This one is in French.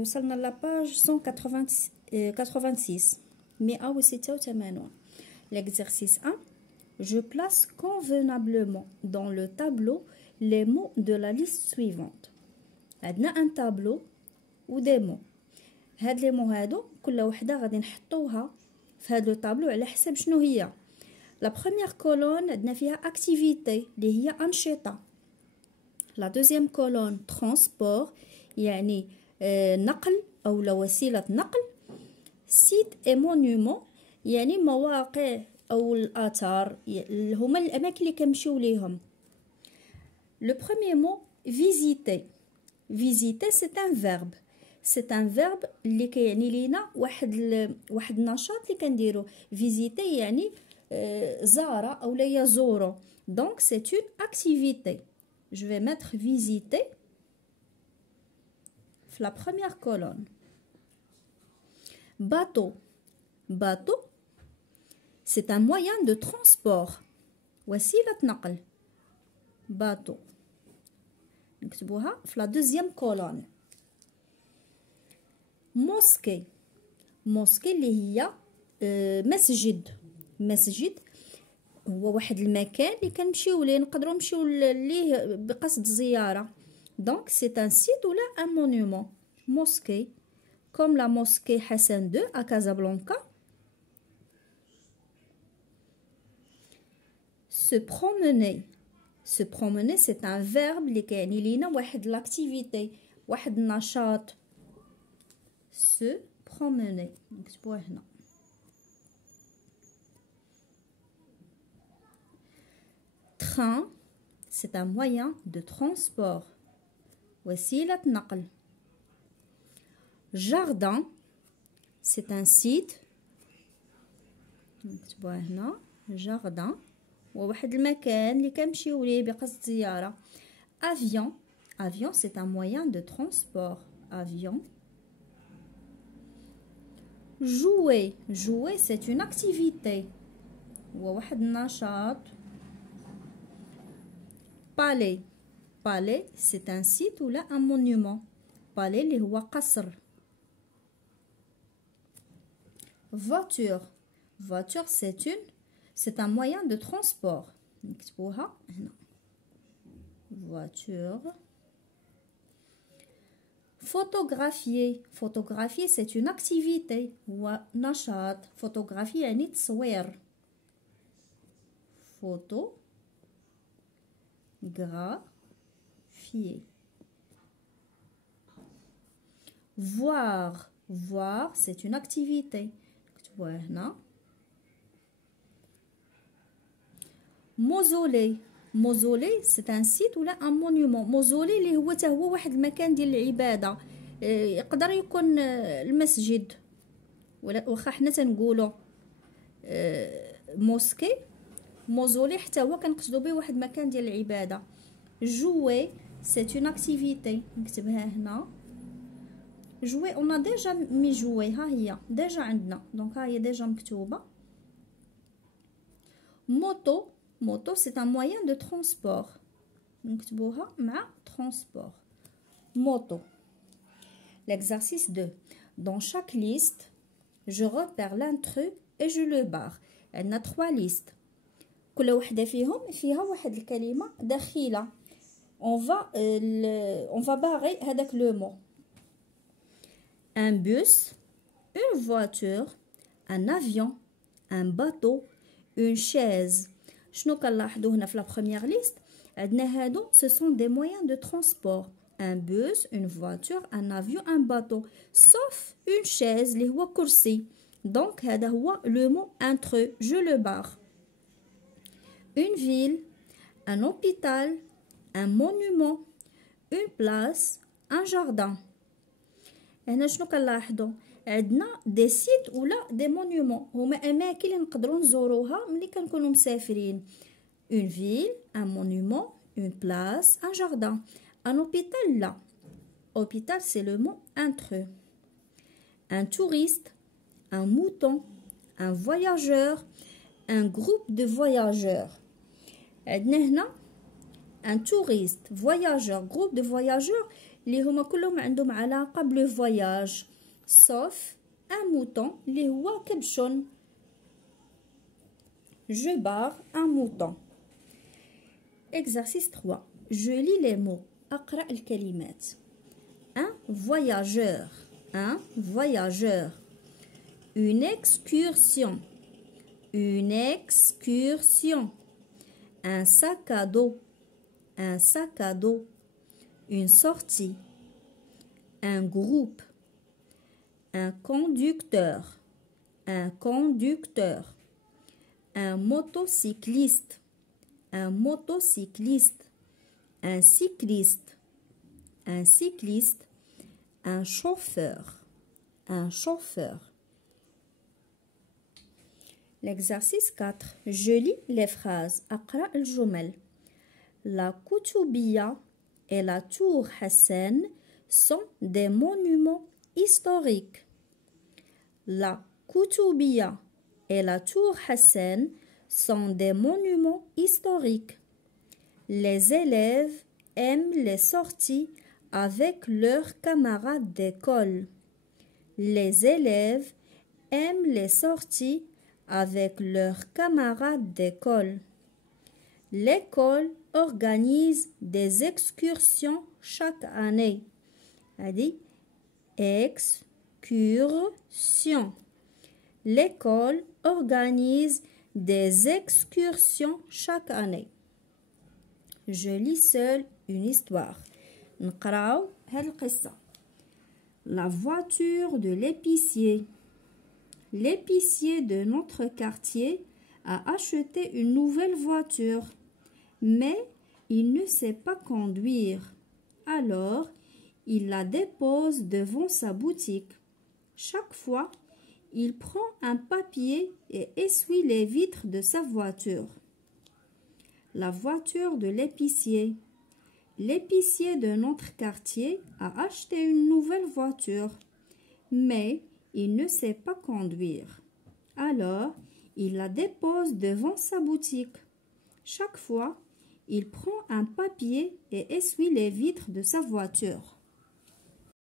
وصلنا لا باج 186 186. L'exercice 1. Je place convenablement dans le tableau les mots de la liste suivante. عندنا un tableau و des mots. هاد لي مو هادو كل وحده غادي نحطوها في هاد لو طابلو على حسب شنو هي. لا بروميير كولون عندنا فيها اكتيفيتي اللي هي انشطه. لا دوزيام كولون ترانسبور يعني نقل او وسيله نقل. سيت اي مونيومون يعني مواقع او الاثار هما الاماكن اللي كنمشيو ليهم. لو بروميير مو فيزيتي. فيزيتي سي ان فيرب. سي ان فيرب اللي كيعني لينا واحد النشاط اللي كنديرو. فيزيتي يعني زار او لا يزور. دونك سي اون اكتيفيتي. Je vais mettre visiter في la première colonne. Bateau. Bateau, c'est un moyen de transport. وسيلة نقل. Bateau. نكتبوها في la deuxième colonne. Mosquée. Mosquée اللي هي مسجد. مسجد هو واحد المكان اللي كنمشيو ليه نقدروا نمشيو ليه بقصد زياره. دونك سي ان سيت ولا ان مونيومون. موسكي كوم لا موسكي حسن 2 à Casablanca. Se promener. Se promener c'est un verbe اللي كيعني لينا واحد لاكتيفيتي واحد النشاط. Se promener نكتبوها هنا. Train, c'est un moyen de transport. وسيلة نقل. Jardin, c'est un site. نكتبوها هنا. Jardin هو واحد المكان اللي كنمشيو ليه بقصد زيارة. Avion, avion c'est un moyen de transport. Avion. Jouer, jouer c'est une activité. هو واحد النشاط. Palais. Palais, c'est un site ou là un monument. Palais, اللي هو قصر. Voiture. Voiture, c'est un moyen de transport. نكتبوها هنا. Voiture. Photographier. Photographier, c'est une activité. هو نشاط. Photographier يعني تصوير. Photo. Graphier. Voir. Voir, c'est une activité. Mausolée. Mausolée, c'est un site ou là un monument. Mausolée اللي هو حتى هو واحد المكان ديال العبادة. يقدر يكون المسجد ولا واخا حنا تنقولوا موسكي. موزولي حتى هو كنقصدو به واحد المكان ديال العباده. جوي سي اون اكتيفيتي نكتبها هنا. جوي اون ا ديجا مي جوي ها هي ديجا عندنا دونك ها هي ديجا مكتوبه. موتو. موتو سي ان موين دو ترونسبور نكتبوها مع ترونسبور. موتو. L'exercice 2. Dans chaque liste, je repère l'intrus et je le barre. عندنا 3 listes. كل وحده فيها واحد الكلمه داخله. on va barrer هذاك لو مو. un bus, une voiture, un avion, un bateau, une chaise. شنو كنلاحظوا هنا في لا بروميير ليست؟ عندنا هادو ce sont des moyens de transport. un bus, une voiture, un avion, un bateau, sauf une chaise اللي هو كرسي. donc هذا هو لو مو intrus, je le barre. une ville, un hôpital, un monument, une place, un jardin. هنا شنو كنلاحظوا؟ عندنا دي سيت ولا دي مونيومون هما اماكن اللي نقدروا نزوروها ملي كنكونوا مسافرين. une ville, un monument, une place, un jardin. un hôpital là. hôpital c'est le mot intrus. un touriste, un mouton, un voyageur, un groupe de voyageurs. عندنا هنا un touriste, voyageur, groupe de voyageurs اللي هما كلهم عندهم علاقة بالفواياج sauf un mouton اللي هو كبشون. Je barre un mouton. Exercice 3. Je lis les mots. أقرأ الكلمات. Un voyageur. Un voyageur. Une excursion. Une excursion. Un sac à dos. Un sac à dos. Une sortie. Un groupe. Un conducteur. Un conducteur. Un motocycliste. Un motocycliste. Un cycliste. Un cycliste. Un chauffeur. Un chauffeur. L'exercice 4. Je lis les phrases. أقرأ الجمل. La Koutoubia et la tour Hassan sont des monuments historiques. La Koutoubia et la tour Hassan sont des monuments historiques. Les élèves aiment les sorties avec leurs camarades d'école. Les élèves aiment les sorties avec leurs camarades d'école. L'école organise des excursions chaque année. C'est-à-dire, excursions. L'école organise des excursions chaque année. Je lis seul une histoire. نقراو هاد القصة. La voiture de l'épicier. L'épicier de notre quartier a acheté une nouvelle voiture, mais il ne sait pas conduire. Alors, il la dépose devant sa boutique. Chaque fois, il prend un papier et essuie les vitres de sa voiture. La voiture de l'épicier. L'épicier de notre quartier a acheté une nouvelle voiture, mais il ne sait pas conduire. Alors, il la dépose devant sa boutique. Chaque fois, il prend un papier et essuie les vitres de sa voiture.